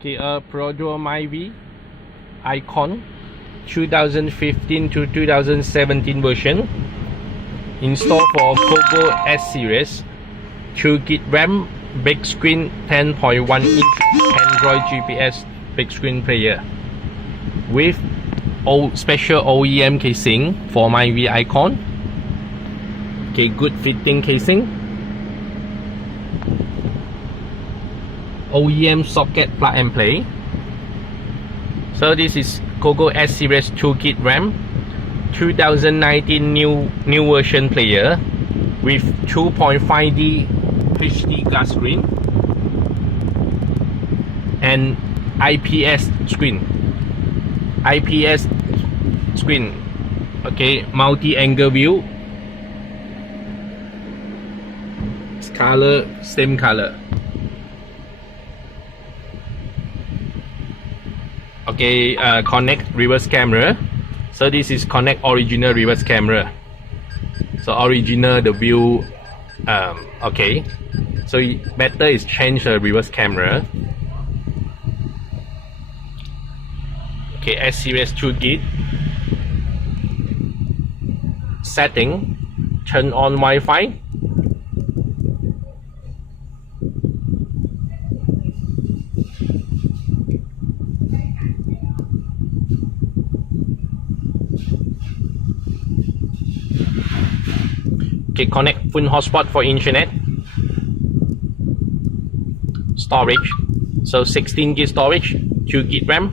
Okay, Perodua Myvi Icon 2015 to 2017 version. Installed for Cogoo S Series. 2GB RAM, big screen, 10.1 inch Android GPS big screen player with special OEM casing for Myvi Icon. Okay, good fitting casing. OEM socket plug and play. So this is Cogoo S Series 2GB RAM 2019 new version player with 2.5D HD glass screen and IPS screen. Okay, multi-angle view. Color, same color. Okay, connect reverse camera. So this is connect original reverse camera. So original the view. Okay, so better is change the reverse camera. Okay, S Series 2GB. Setting, turn on Wi-Fi. Okay, connect full hotspot for internet. Storage, so 16GB storage, 2GB RAM.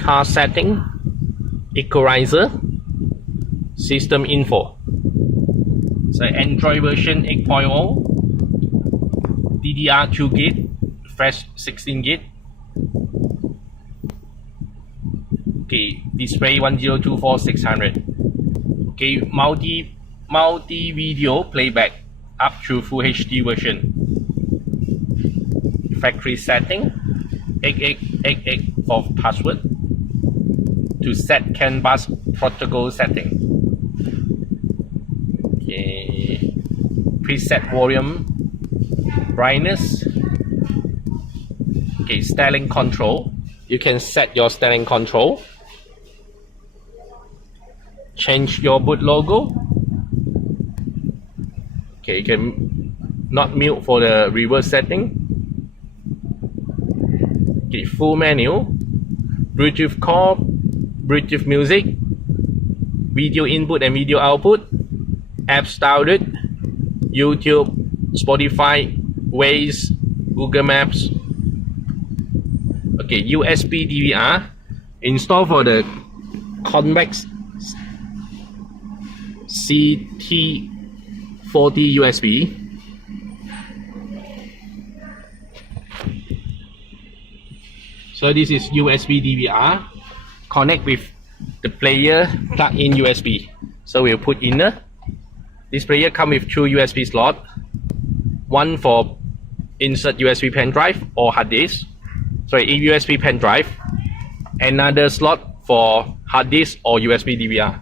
Car setting, equalizer, system info. So Android version 8.0, DDR 2GB, flash 16GB. Okay, display 1024/600. Okay, multi video playback up to Full HD version. Factory setting, 8888 for password. To set CAN bus protocol setting. Okay, preset volume, brightness. Okay, styling control. You can set your styling control. Change your boot logo. Okay, you can not mute for the reverse setting. Okay, full menu, Bluetooth call, Bluetooth music, video input and video output, apps downloaded, YouTube, Spotify, Waze, Google Maps. Okay, USB DVR, install for the convex CT40 USB. So this is USB DVR. Connect with the player plug-in USB. So we'll put in this player come with 2 USB slot. One for insert USB pen drive or hard disk. Sorry, USB pen drive. Another slot for hard disk or USB DVR.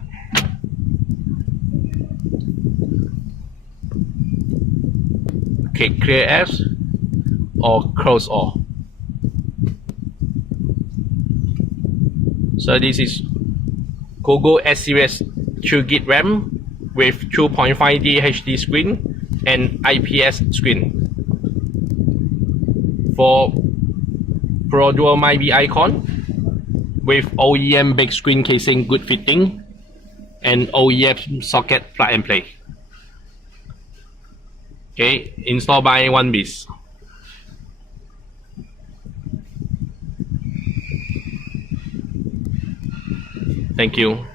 Okay, clear apps or close all. So this is Cogoo S Series 2GB RAM with 2.5D HD screen and IPS screen. For Perodua Myvi Icon with OEM big screen casing, good fitting, and OEM socket plug and play. Okay, install by one piece. Thank you.